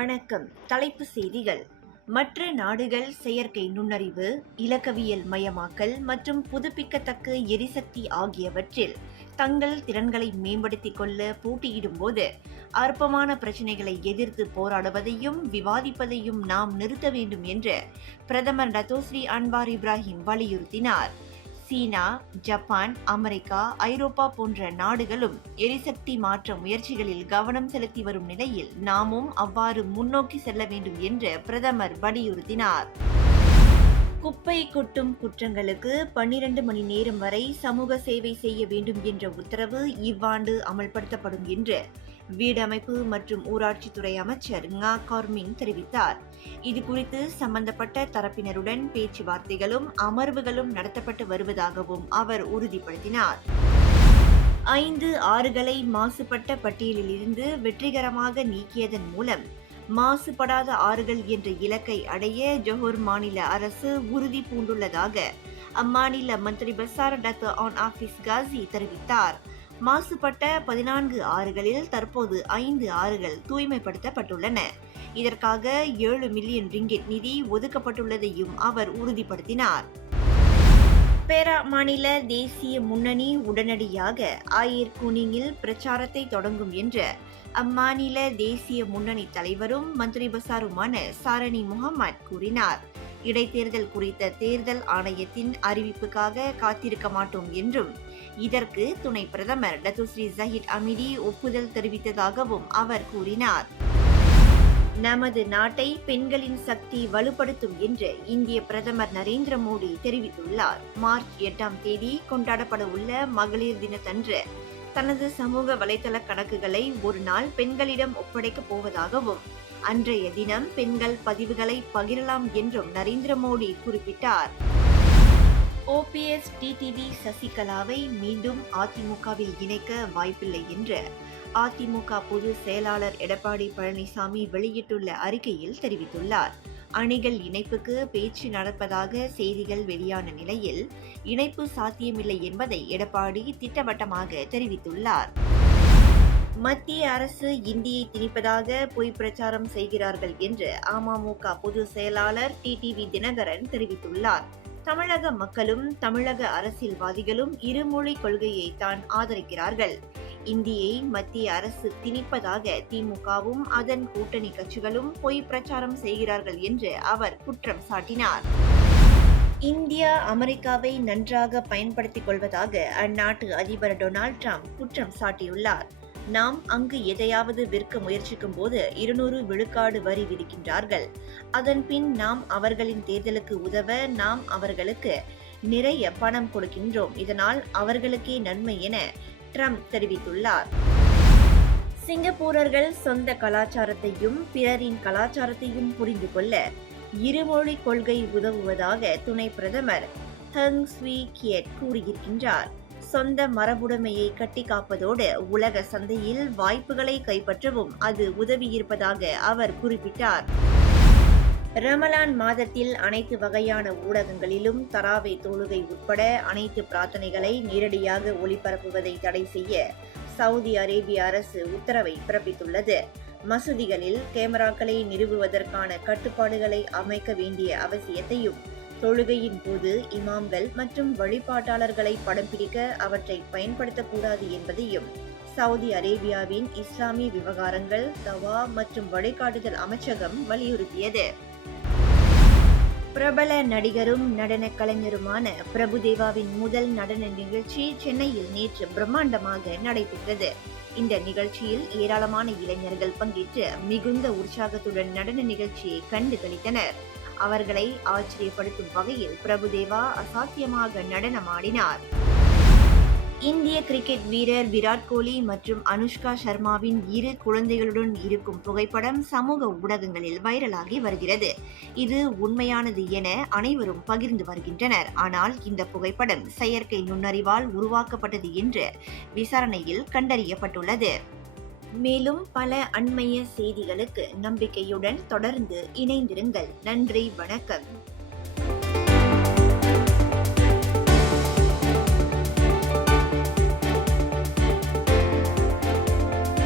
வணக்கம். தலைப்பு செய்திகள். மற்ற நாடுகள் செயற்கை நுண்ணறிவு இலக்கவியல் மயமாக்கல் மற்றும் புதுப்பிக்கத்தக்க எரிசக்தி ஆகியவற்றில் தங்கள் திறன்களை மேம்படுத்திக் கொள்ள போட்டியிடும்போது அற்பமான பிரச்சினைகளை எதிர்த்து போராடுவதையும் விவாதிப்பதையும் நாம் நிறுத்த வேண்டும் என்று பிரதமர் டத்தோஸ்ரீ அன்வார் இப்ராஹிம் வலியுறுத்தினார். சீனா ஜப்பான் அமெரிக்கா ஐரோப்பா போன்ற நாடுகளும் எரிசக்தி மாற்ற முயற்சிகளில் கவனம் செலுத்தி வரும் நிலையில் நாமும் அவ்வாறு முன்னோக்கி செல்ல வேண்டும் என்று பிரதமர் வலியுறுத்தினார். குப்பை கொட்டும் குற்றங்களுக்கு பன்னிரண்டு மணி நேரம் வரை சமூக சேவை செய்ய வேண்டும் என்ற உத்தரவு இவ்வாண்டு அமல்படுத்தப்படும் என்று வீடமைப்பு மற்றும் ஊராட்சித்துறை அமைச்சர் ngா கார்மிங் தெரிவித்தார். இது குறித்து சம்பந்தப்பட்ட தரப்பினருடன் பேச்சுவார்த்தைகளும் அமர்வுகளும் நடத்தப்பட்டு வருவதாகவும் அவர் உறுதிப்படுத்தினார். ஐந்து ஆறுகளை மாசுபட்ட பட்டியலில் இருந்து வெற்றிகரமாக நீக்கியதன் மூலம் மாசுபடாத ஆறுகள் என்ற இலக்கை அடைய ஜொஹூர் மாநில அரசு உறுதி பூண்டுள்ளதாக அம்மாநில மந்திரி பசார் டத்து ஆன் ஆபீஸ் காசி தெரிவித்தார். மாசுபட்ட பதினான்கு ஆறுகளில் தற்போது ஐந்து ஆறுகள் தூய்மைப்படுத்தப்பட்டுள்ளன. இதற்காக ஏழு மில்லியன் ரிங்கிட் நிதி ஒதுக்கப்பட்டுள்ளதையும் அவர் உறுதிப்படுத்தினார். பேரா மாநில தேசிய முன்னணி உடனடியாக ஆயிர் குனிங்கில் பிரச்சாரத்தை தொடங்கும் என்று அம்மாநில தேசிய முன்னணி தலைவரும் மந்திரி பசாருமான சாரணி முகமது கூறினார். இடைத்தேர்தல் குறித்த தேர்தல் ஆணையத்தின் அறிவிப்புக்காக காத்திருக்க மாட்டோம் என்றும் இதற்கு துணை பிரதமர் டத்துஸ்ரீ ஜஹித் அமிடி ஒப்புதல் தெரிவித்ததாகவும் அவர் கூறினார். நமது நாட்டை பெண்களின் சக்தி வலுப்படுத்தும் என்று இந்திய பிரதமர் நரேந்திர மோடி தெரிவித்துள்ளார். மார்ச் எட்டாம் தேதி கொண்டாடப்பட உள்ள மகளிர் தினத்தன்று தனது சமூக வலைதள கணக்குகளை ஒரு நாள் பெண்களிடம் ஒப்படைக்கப் போவதாகவும் அன்றைய தினம் பெண்கள் பதிவுகளை பகிரலாம் என்றும் நரேந்திர மோடி குறிப்பிட்டார். ஓபிஎஸ் டிடிவி சசிகலாவை மீண்டும் அதிமுகவில் இணைக்க வாய்ப்பில்லை என்று அதிமுக பொதுச் செயலாளர் எடப்பாடி பழனிசாமி வெளியிட்டுள்ள அறிக்கையில் தெரிவித்துள்ளார். அணிகள் இணைப்புக்கு பேச்சு நடப்பதாக செய்திகள் வெளியான நிலையில் இணைப்பு சாத்தியமில்லை என்பதை எடப்பாடி திட்டவட்டமாக தெரிவித்துள்ளார். மத்திய அரசு இந்தியை திணிப்பதாக பொய் பிரச்சாரம் செய்கிறார்கள் என்று அமமுக பொதுச் செயலாளர் டிடிவி தினகரன் தெரிவித்துள்ளார். தமிழக மக்களும் தமிழக அரசியல்வாதிகளும் இருமொழி கொள்கையை தான் ஆதரிக்கிறார்கள். இந்தியை மத்திய அரசு திணிப்பதாக திமுகவும் அதன் கூட்டணி கட்சிகளும் பொய் பிரச்சாரம் செய்கிறார்கள் என்று அவர் குற்றம் சாட்டினார். இந்தியா அமெரிக்காவை நன்றாக பயன்படுத்திக் கொள்வதாக அந்நாட்டு அதிபர் டொனால்ட் ட்ரம்ப் குற்றம் சாட்டியுள்ளார். நாம் அங்கு எதையாவது விற்க முயற்சிக்கும் போது இருநூறு விழுக்காடு வரி விதிக்கின்றார்கள். அதன் பின் நாம் அவர்களின் தேர்தலுக்கு உதவ நாம் அவர்களுக்கு நிறைய பணம் கொடுக்கின்றோம். இதனால் அவர்களுக்கே நன்மை என ட்ரம்ப் தெரிவித்துள்ளார். சிங்கப்பூரர்கள் சொந்த கலாச்சாரத்தையும் பிறரின் கலாச்சாரத்தையும் புரிந்து கொள்ள இருமொழி கொள்கை உதவுவதாக துணை பிரதமர் ஹங் ஸ்வீ கியட் கூறியிருக்கின்றார். சொந்த மரபுடைமையை கட்டி காப்பதோடு உலக சந்தையில் வாய்ப்புகளை கைப்பற்றவும் அது உதவியிருப்பதாக அவர் குறிப்பிட்டார். ரமலான் மாதத்தில் அனைத்து வகையான ஊடகங்களிலும் தராவை தொழுகை உட்பட அனைத்து பிரார்த்தனைகளை நேரடியாக ஒளிபரப்புவதை தடை செய்ய சவுதி அரேபிய அரசு உத்தரவை பிறப்பித்துள்ளது. மசூதிகளில் கேமராக்களை நிறுவுவதற்கான கட்டுப்பாடுகளை அமைக்க வேண்டிய அவசியத்தையும் தொழுகையின் போது இமாம்கள் மற்றும் வழிபாட்டாளர்களை படம் பிடிக்க அவற்றை பயன்படுத்தக்கூடாது என்பதையும் சவுதி அரேபியாவின் இஸ்லாமிய விவகாரங்கள் தவா மற்றும் வழிகாட்டுதல் அமைச்சகம் வலியுறுத்தியது. பிரபல நடிகரும் நடன கலைஞருமான பிரபுதேவாவின் முதல் நடன நிகழ்ச்சி சென்னையில் நேற்று பிரம்மாண்டமாக நடைபெற்றது. இந்த நிகழ்ச்சியில் ஏராளமான இளைஞர்கள் பங்கேற்று மிகுந்த உற்சாகத்துடன் நடன நிகழ்ச்சியை கண்டு களித்தனர் அவர்களை ஆச்சரியப்படுத்தும் வகையில் பிரபுதேவா அசாத்தியமாக நடனமாடினார். இந்திய கிரிக்கெட் வீரர் விராட் கோலி மற்றும் அனுஷ்கா சர்மாவின் இரு குழந்தைகளுடன் இருக்கும் புகைப்படம் சமூக ஊடகங்களில் வைரலாகி வருகிறது. இது உண்மையானது என அனைவரும் பகிர்ந்து வருகின்றனர். ஆனால் இந்த புகைப்படம் செயற்கை நுண்ணறிவால் உருவாக்கப்பட்டது என்று விசாரணையில் கண்டறியப்பட்டுள்ளது. மேலும் பல அண்மைய செய்திகளுக்கு நம்பிக்கையுடன் தொடர்ந்து இணைந்திருங்கள். நன்றி வணக்கம்.